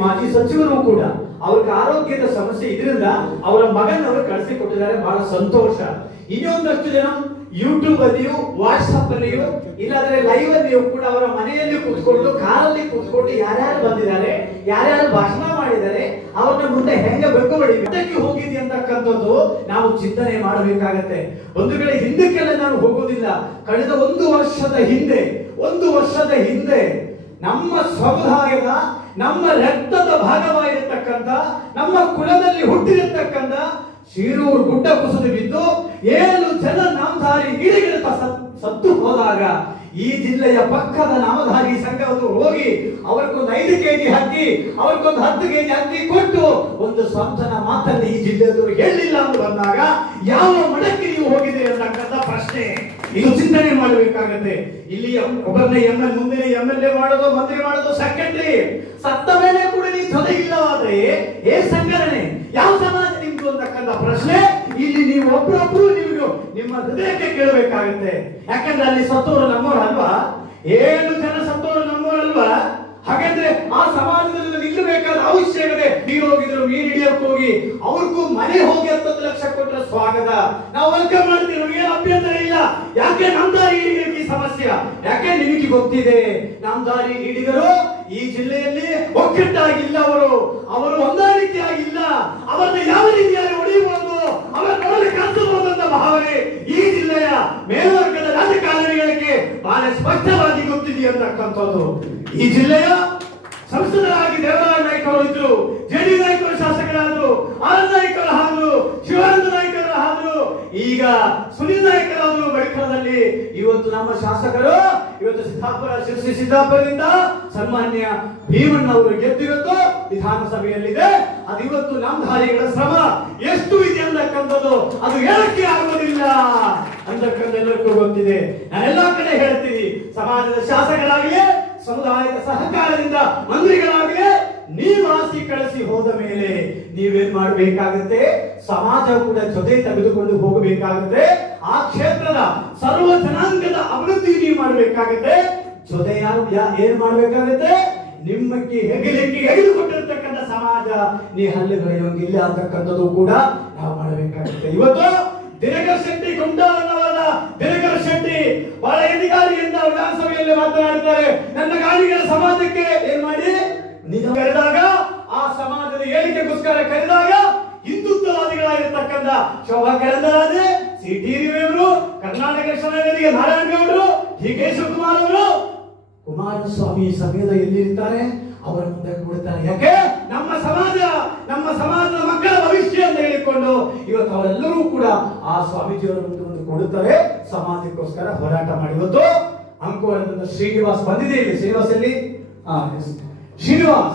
ಮಾಜಿ ಸಚಿವರು ಕೂಡ ಅವ್ರಿಗೆ ಆರೋಗ್ಯದ ಸಮಸ್ಯೆ ಇದರಿಂದ ಅವರ ಮಗನವರು ಕಳಿಸಿಕೊಟ್ಟಿದ್ದಾರೆ. ಬಹಳ ಸಂತೋಷ. ಇನ್ನೊಂದಷ್ಟು ಜನ ಯೂಟ್ಯೂಬ್ ಅಲ್ಲಿಯೂ ವಾಟ್ಸ್ಆಪ್ ಅಲ್ಲಿಯೂ ಇಲ್ಲಾಂದ್ರೆ ಲೈವ್ ಅಲ್ಲಿಯೂ ಕೂಡ ಅವರ ಮನೆಯಲ್ಲಿ ಕೂತ್ಕೊಂಡು ಕಾರಲ್ಲಿ ಕೂತ್ಕೊಂಡು ಯಾರ್ಯಾರು ಬಂದಿದ್ದಾರೆ, ಯಾರ್ಯಾರು ಭಾಷಣ ಮಾಡಿದ್ದಾರೆ, ಅವ್ರನ್ನ ಮುಂದೆ ಹೆಂಗ ಬೆಂಬಡಿ ಅದಕ್ಕೆ ಹೋಗಿದೆ ಅಂತಕ್ಕಂಥದ್ದು ನಾವು ಚಿಂತನೆ ಮಾಡಬೇಕಾಗತ್ತೆ. ಒಂದು ವೇಳೆ ಹಿಂದಕ್ಕೆಲ್ಲ ನಾನು ಹೋಗೋದಿಲ್ಲ. ಕಳೆದ ಒಂದು ವರ್ಷದ ಹಿಂದೆ ನಮ್ಮ ಸಮುದಾಯದ ನಮ್ಮ ರಕ್ತದ ಭಾಗವಾಗಿರತಕ್ಕಂಥ ನಮ್ಮ ಕುಲದಲ್ಲಿ ಹುಟ್ಟಿರತಕ್ಕಂಥ ಶಿರೂರು ಗುಡ್ಡ ಕುಸಿದು ಬಿದ್ದು 7 ಜನ ನಾಮಧಾರಿ ಗಿಳಿಗಳ ಸತ್ತು ಹೋದಾಗ ಈ ಜಿಲ್ಲೆಯ ಪಕ್ಕದ ನಾಮಧಾರಿ ಸಂಘವನ್ನು ಹೋಗಿ ಅವ್ರಿಗೊಂದು 5 ಕೆಜಿ ಅಕ್ಕಿ, ಅವ್ರಿಗೊಂದು 10 ಕೆಜಿ ಅಕ್ಕಿ ಕೊಟ್ಟು ಒಂದು ಸ್ವಂತನ ಮಾತನ್ನು ಈ ಜಿಲ್ಲೆಯವರು ಹೇಳಿಲ್ಲ ಅಂತ ಬಂದಾಗ ಯಾವ ಮಠಕ್ಕೆ ನೀವು ಹೋಗಿದೆ ಅಂತಕ್ಕಂಥ ಪ್ರಶ್ನೆ ಇದು ಚಿಂತನೆ ಮಾಡಬೇಕಾಗತ್ತೆ. ಇಲ್ಲಿ ಒಬ್ಬರನ್ನ ಮುಂದೆ MLA ಮಾಡೋದು, ಮಂತ್ರಿ ಮಾಡೋದು ಸೆಕೆಂಡ್ರಿ. ಸತ್ತ ಮೇಲೆ ಕೂಡ ನೀವು ಜೊತೆಗಿಲ್ಲವಾದ್ರೆ ಸಂಘಟನೆ ಯಾವ ಸಮಾಜ ನಿಮ್ದು ಅಂತಕ್ಕಂಥ ಪ್ರಶ್ನೆ ಇಲ್ಲಿ ನೀವು ಒಬ್ಬರೊಬ್ರು ನಿಮ್ಮ ಹೃದಯಕ್ಕೆ ಕೇಳಬೇಕಾಗುತ್ತೆ. ಯಾಕಂದ್ರೆ ಅಲ್ಲಿ ಸತ್ತೋರು ನಮ್ಮವರಲ್ವಾ, 7 ಜನ ಸತ್ತೋರು ನಮ್ಮವರಲ್ವಾ? ಹಾಗಾದ್ರೆ ಆ ಸಮಾಜದಲ್ಲಿ ನಿಲ್ಲಬೇಕಾದ ಅವಶ್ಯಕತೆ. ನೀವು ಹೋಗಿದ್ರು ಮೀನ್ ಹಿಡಿಯಕ್ಕೆ ಹೋಗಿ ಅವ್ರಿಗೂ ಮನೆ ಹೋಗಿ 10 ಲಕ್ಷ ಕೊಟ್ಟರೆ ಸ್ವಾಗತ, ನಾವು ವೆಲ್ಕಮ್ ಮಾಡ್ತೀವಿ, ಏನು ಅಭ್ಯಂತರ ಇಲ್ಲ. ಯಾಕೆ ನಾಮಧಾರಿ ಈಡಿಗರಿಗೆ ಈ ಸಮಸ್ಯೆ? ಯಾಕೆ ನಿಮಗೆ ಗೊತ್ತಿದೆ ನಾಮಧಾರಿ ಈಡಿಗರು ಈ ಜಿಲ್ಲೆಯಲ್ಲಿ ಒಗ್ಗಟ್ಟಾಗಿಲ್ಲ, ಅವರು ಹೊಂದಾಣಿಕೆ ಆಗಿಲ್ಲ. ಅವರನ್ನ ಯಾವ ರೀತಿಯಾಗಿ ಹೊಡೆಯಬಹುದು, ಅವರನ್ನ ಕಲಿಸಬಹುದಂತ ಭಾವನೆ ಈ ಜಿಲ್ಲೆಯ ಮೇಲ್ವರ್ಗದ ರಾಜಕಾರಣಿಗಳಿಗೆ ಬಹಳ ಸ್ಪಷ್ಟವಾಗಿ ಗೊತ್ತಿದೆ ಅಂತಕ್ಕಂಥದ್ದು. ಈ ಜಿಲ್ಲೆಯ ಸಂಸದರಾಗಿ ದೇವರಾಯ ನಾಯ್ಕ ಅವರು ಇದ್ರು, ಜೆಡಿ ನಾಯ್ಕರು ಶಾಸಕರಾದ್ರು, ಆನಂದ್ ನಾಯ್ಕರು ಆದ್ರು, ಶಿವಾನಂದ ನಾಯ್ಕರು ಆದ್ರು, ಈಗ ಸುನಿಲ್ ನಾಯ್ಕರಾದ್ರು ಬಳಿಕದಲ್ಲಿ. ಇವತ್ತು ನಮ್ಮ ಶಾಸಕರು ಇವತ್ತು ಶಿರಸಿ ಸಿದ್ದಾಪುರದಿಂದ ಸನ್ಮಾನ್ಯ ಭೀಮಣ್ಣ ಅವರು ಗೆದ್ದಿರುವುದು ವಿಧಾನಸಭೆಯಲ್ಲಿದೆ. ಅದು ಇವತ್ತು ನಾಮಧಾರಿಗಳ ಶ್ರಮ ಎಷ್ಟು ಇದೆ ಅಂತಕ್ಕಂಥದ್ದು ಅದು ಹೇಳಕ್ಕೆ ಆಗುವುದಿಲ್ಲ ಅಂತಕ್ಕಂಥ ಎಲ್ಲರಿಗೂ ಗೊತ್ತಿದೆ. ನಾನೆಲ್ಲಾ ಕಡೆ ಹೇಳ್ತೀನಿ, ಸಮಾಜದ ಶಾಸಕರಾಗಲಿ, ಸಮುದಾಯದ ಸಹಕಾರದಿಂದ ಮಂತ್ರಿಗಳಾಗಲಿ, ನೀವು ಆಸ್ತಿ ಕಳಿಸಿ ಹೋದ ಮೇಲೆ ನೀವೇನ್ ಮಾಡಬೇಕಾಗುತ್ತೆ? ಸಮಾಜ ಕೂಡ ಜೊತೆ ತೆಗೆದುಕೊಂಡು ಹೋಗಬೇಕಾಗುತ್ತೆ. ಆ ಕ್ಷೇತ್ರದ ಸರ್ವ ಜನಾಂಗದ ಅಭಿವೃದ್ಧಿ ನೀವು ಮಾಡಬೇಕಾಗುತ್ತೆ. ಜೊತೆ ಏನ್ ಮಾಡಬೇಕಾಗುತ್ತೆ? ನಿಮ್ಮಕ್ಕೆ ಹೆಗಲಿಕೊಟ್ಟಿರ್ತಕ್ಕಂಥ ಸಮಾಜ ನೀ ಹಲ್ಲೆಗಳೆಯೋಂಗಿಲ್ಲ ಅಂತಕ್ಕಂಥದ್ದು ಕೂಡ ನಾವು ಮಾಡಬೇಕಾಗುತ್ತೆ. ಇವತ್ತು ದಿನಕರ್ ಶೆಟ್ಟಿ ಗುಂಡಾರವರ ದಿನಕರ್ ಶೆಟ್ಟಿ ಬಹಳ ಅಧಿಕಾರಿಯಿಂದ ವಿಧಾನಸಭೆಯಲ್ಲಿ ಮಾತನಾಡುತ್ತಾರೆ. ನನ್ನ ಗಾಡಿಗಳ ಸಮಾಜಕ್ಕೆ ಏನ್ ಮಾಡಿ ನೀವು ಕರೆದಾಗ, ಆ ಸಮಾಜದ ಏಳಿಗೆಗೋಸ್ಕರ ಕರೆದಾಗ ಹಿಂದುತ್ವವಾದಿಗಳಾಗಿರ್ತಕ್ಕಂಥ ಶೋಭಾ ಕರಂದರಾಜೆ, ಸಿ.ಟಿ. ರವಿಯವರು, ಕರ್ನಾಟಕ ಕ್ಷೇತ್ರಗಳಿಗೆ ನಾರಾಯಣ ಗೌಡರು, ಡಿ.ಕೆ. ಶಿವಕುಮಾರ್ ಅವರು, ಕುಮಾರಸ್ವಾಮಿ ಸಮೇತ ಎಲ್ಲಿರ್ತಾರೆ ಅವರ ಮುಂದೆ ಕೊಡ್ತಾರೆ. ಯಾಕೆ? ನಮ್ಮ ಸಮಾಜದ ಮಕ್ಕಳ ಭವಿಷ್ಯ ಅಂತ ಹೇಳಿಕೊಂಡು ಇವತ್ತು ಅವರೆಲ್ಲರೂ ಕೂಡ ಆ ಸ್ವಾಮೀಜಿಯವರ ಮುಂದೆ ಕೊಡುತ್ತಾರೆ. ಸಮಾಜಕ್ಕೋಸ್ಕರ ಹೋರಾಟ ಮಾಡಿ ಇವತ್ತು ಅಂಕೋಲದಿಂದ ಶ್ರೀನಿವಾಸ್ ಬಂದಿದೆ. ಇಲ್ಲಿ ಶ್ರೀನಿವಾಸ್